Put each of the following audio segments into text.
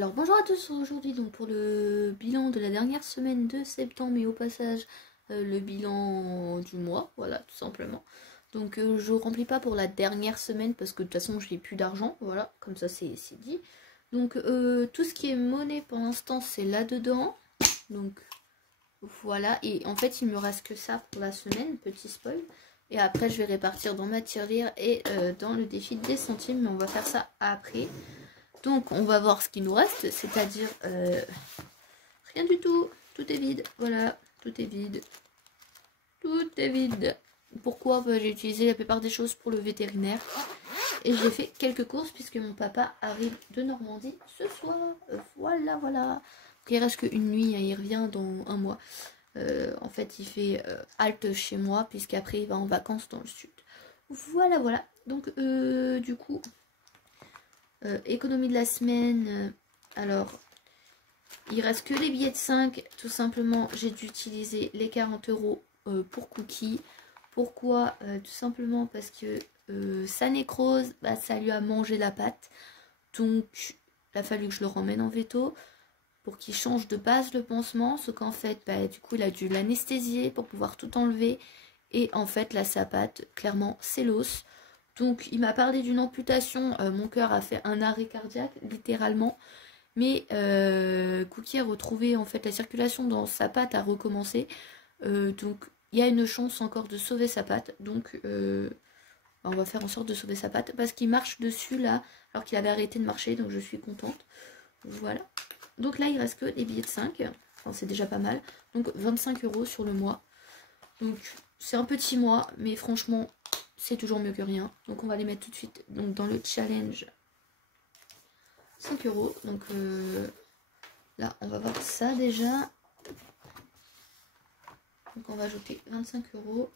Alors bonjour à tous, aujourd'hui donc pour le bilan de la dernière semaine de septembre et au passage le bilan du mois, voilà tout simplement. Donc je remplis pas pour la dernière semaine parce que de toute façon j'ai plus d'argent, voilà, comme ça c'est dit. Donc tout ce qui est monnaie pour l'instant c'est là-dedans, donc voilà, et en fait il me reste que ça pour la semaine, petit spoil. Et après je vais répartir dans ma tirelire et dans le défi des centimes, mais on va faire ça après. Donc on va voir ce qui nous reste, c'est-à-dire rien du tout, tout est vide, voilà, tout est vide, tout est vide. Pourquoi? J'ai utilisé la plupart des choses pour le vétérinaire et j'ai fait quelques courses puisque mon papa arrive de Normandie ce soir, voilà. Donc, il reste qu'une nuit, il revient dans un mois. En fait il fait halte chez moi puisqu'après il va en vacances dans le sud. Voilà, donc du coup... économie de la semaine, alors il reste que les billets de 5, tout simplement j'ai dû utiliser les 40 € pour Cookie. Pourquoi? Tout simplement parce que sa nécrose, ça lui a mangé la patte, donc il a fallu que je le ramène en veto pour qu'il change de base le pansement, ce qu'en fait du coup il a dû l'anesthésier pour pouvoir tout enlever, et en fait là sa patte clairement c'est l'os. Donc il m'a parlé d'une amputation, mon cœur a fait un arrêt cardiaque littéralement, mais Cookie a retrouvé en fait la circulation dans sa patte, a recommencé, donc il y a une chance encore de sauver sa patte, donc on va faire en sorte de sauver sa patte parce qu'il marche dessus là alors qu'il avait arrêté de marcher, donc je suis contente. Voilà, donc là il reste que les billets de 5, enfin c'est déjà pas mal, donc 25 € sur le mois, donc c'est un petit mois mais franchement c'est toujours mieux que rien. Donc on va les mettre tout de suite donc dans le challenge 5 €. Donc là on va voir ça déjà. Donc on va ajouter 25 €.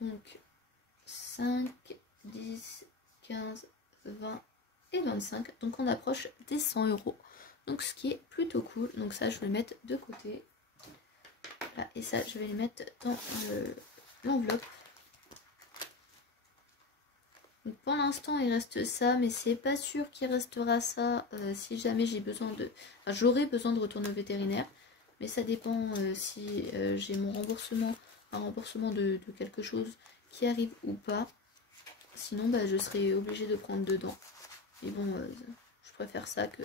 Donc 5, 10, 15, 20 et 25. Donc on approche des 100 €. Donc ce qui est plutôt cool. Donc ça je vais le mettre de côté. Voilà, et ça je vais les mettre dans l'enveloppe. Donc pour l'instant il reste ça, mais c'est pas sûr qu'il restera ça si jamais j'ai besoin de... Enfin, j'aurai besoin de retourner au vétérinaire, mais ça dépend si j'ai mon remboursement, un remboursement de quelque chose qui arrive ou pas. Sinon je serai obligée de prendre dedans. Mais bon, je préfère ça que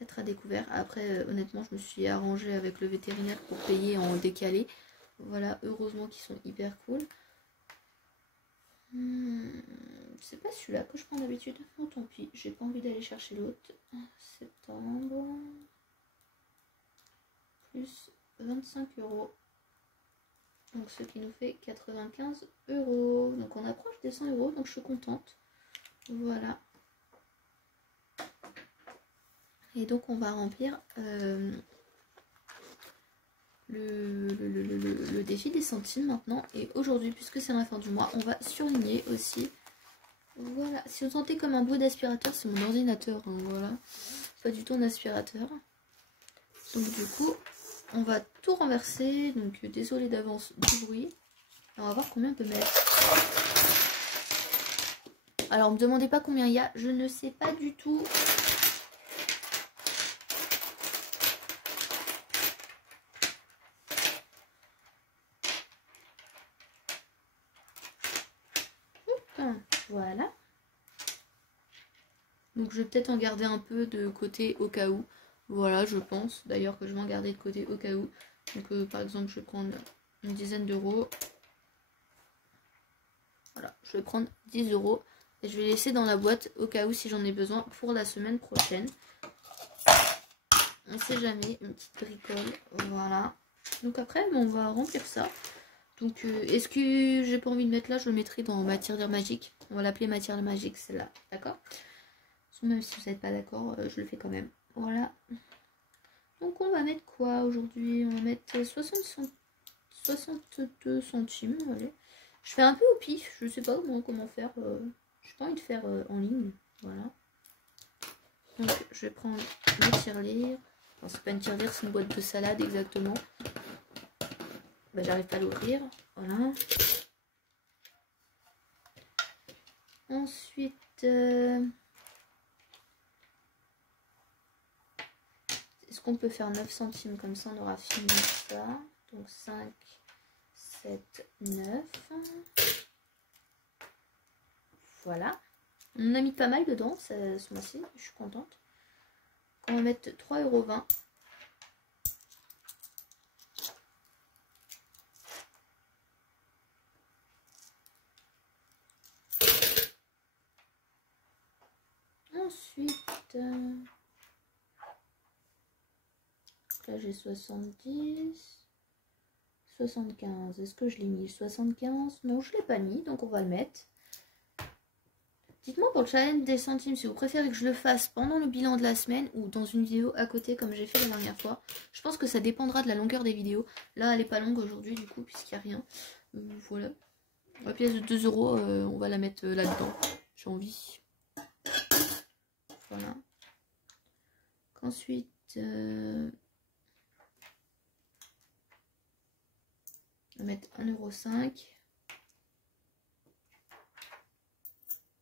être à découvert. Après honnêtement je me suis arrangée avec le vétérinaire pour payer en décalé. Voilà, heureusement qu'ils sont hyper cool. C'est pas celui-là que je prends d'habitude. Oh tant pis, j'ai pas envie d'aller chercher l'autre. Septembre. Plus 25 €. Donc ce qui nous fait 95 €. Donc on approche des 100 €, donc je suis contente. Voilà. Et donc on va remplir le défi des centimes maintenant. Et aujourd'hui, puisque c'est la fin du mois, on va surligner aussi. Voilà, si vous sentez comme un bruit d'aspirateur, c'est mon ordinateur, hein, voilà. Pas du tout un aspirateur. Donc du coup, on va tout renverser. Donc désolé d'avance du bruit. Et on va voir combien on peut mettre. Alors, me demandez pas combien il y a, je ne sais pas du tout. Voilà. Donc je vais peut-être en garder un peu de côté au cas où. Voilà, je pense d'ailleurs que je vais en garder de côté au cas où. Donc par exemple, je vais prendre une dizaine d'euros. Voilà, je vais prendre 10 € et je vais laisser dans la boîte au cas où si j'en ai besoin pour la semaine prochaine. On sait jamais, une petite bricole. Voilà. Donc après, on va remplir ça. Donc est-ce que j'ai pas envie de mettre là, je le mettrai dans ma tirelire magique. On va l'appeler ma tirelire magique, celle-là, d'accord? Même si vous n'êtes pas d'accord, je le fais quand même. Voilà. Donc on va mettre quoi aujourd'hui? On va mettre 62 centimes. Allez. Je fais un peu au pif, je sais pas comment faire. J'ai pas envie de faire en ligne. Voilà. Donc je vais prendre ma tirelire. Enfin, c'est pas une tirelire, c'est une boîte de salade exactement. J'arrive pas à l'ouvrir. Voilà. Ensuite... Est-ce qu'on peut faire 9 centimes? Comme ça, on aura fini ça. Donc 5, 7, 9. Voilà. On a mis pas mal dedans ce mois-ci. Je suis contente. On va mettre 3,20 €. Ensuite, là j'ai 70, 75. Est-ce que je l'ai mis 75? Non, je ne l'ai pas mis, donc on va le mettre. Dites-moi pour le challenge des centimes si vous préférez que je le fasse pendant le bilan de la semaine ou dans une vidéo à côté comme j'ai fait la dernière fois. Je pense que ça dépendra de la longueur des vidéos. Là, elle n'est pas longue aujourd'hui du coup puisqu'il n'y a rien. Voilà. La pièce de 2 €, on va la mettre là-dedans. J'ai envie. Voilà. Ensuite, on va mettre 1,05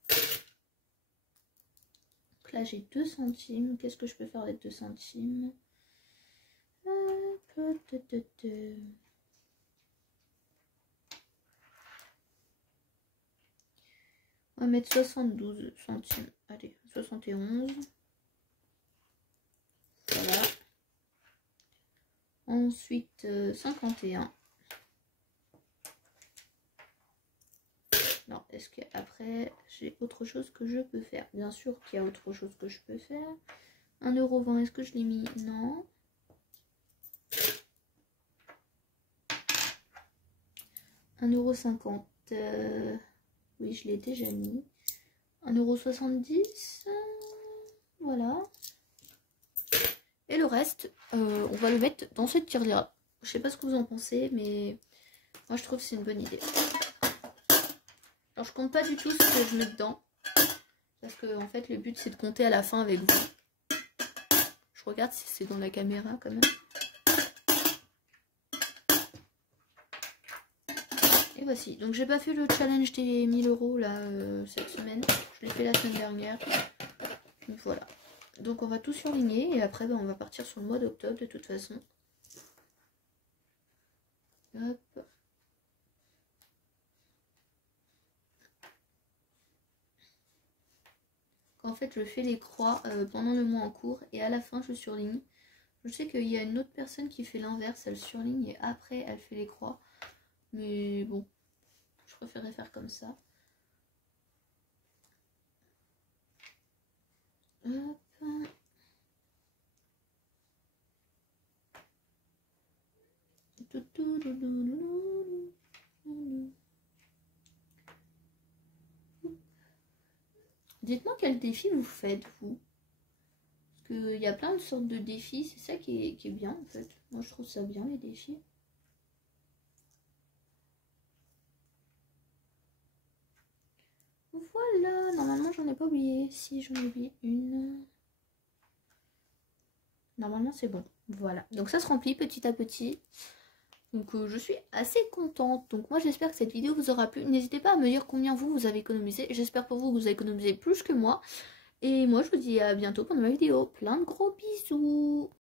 €. Donc là, j'ai 2 centimes. Qu'est-ce que je peux faire avec 2 centimes? On va mettre 72 centimes. Allez, 71. Voilà. Ensuite, 51. Non, est-ce qu'après, j'ai autre chose que je peux faire? Bien sûr qu'il y a autre chose que je peux faire. 1,20 €, est-ce que je l'ai mis? Non. 1,50 €. Oui, je l'ai déjà mis. 1,70 €. Voilà. Et le reste, on va le mettre dans cette tirelire. Je sais pas ce que vous en pensez, mais moi je trouve que c'est une bonne idée. Alors je compte pas du tout ce que je mets dedans. Parce que en fait le but c'est de compter à la fin avec vous. Je regarde si c'est dans la caméra quand même. Et voici. Donc j'ai pas fait le challenge des 1000 € là cette semaine. Je l'ai fait la semaine dernière. Donc voilà. Donc on va tout surligner et après on va partir sur le mois d'octobre de toute façon. Hop. En fait je fais les croix pendant le mois en cours et à la fin je surligne. Je sais qu'il y a une autre personne qui fait l'inverse, elle surligne et après elle fait les croix. Mais bon, je préférerais faire comme ça. Hop. Dites-moi quel défi vous faites, vous. Parce qu'il y a plein de sortes de défis, c'est ça qui est bien en fait. Moi je trouve ça bien les défis. Voilà, normalement j'en ai pas oublié. Si, j'en ai oublié une. Normalement c'est bon. Voilà, donc ça se remplit petit à petit. Donc je suis assez contente. Donc moi j'espère que cette vidéo vous aura plu. N'hésitez pas à me dire combien vous avez économisé. J'espère pour vous que vous avez économisé plus que moi. Et moi je vous dis à bientôt pour une nouvelle vidéo. Plein de gros bisous.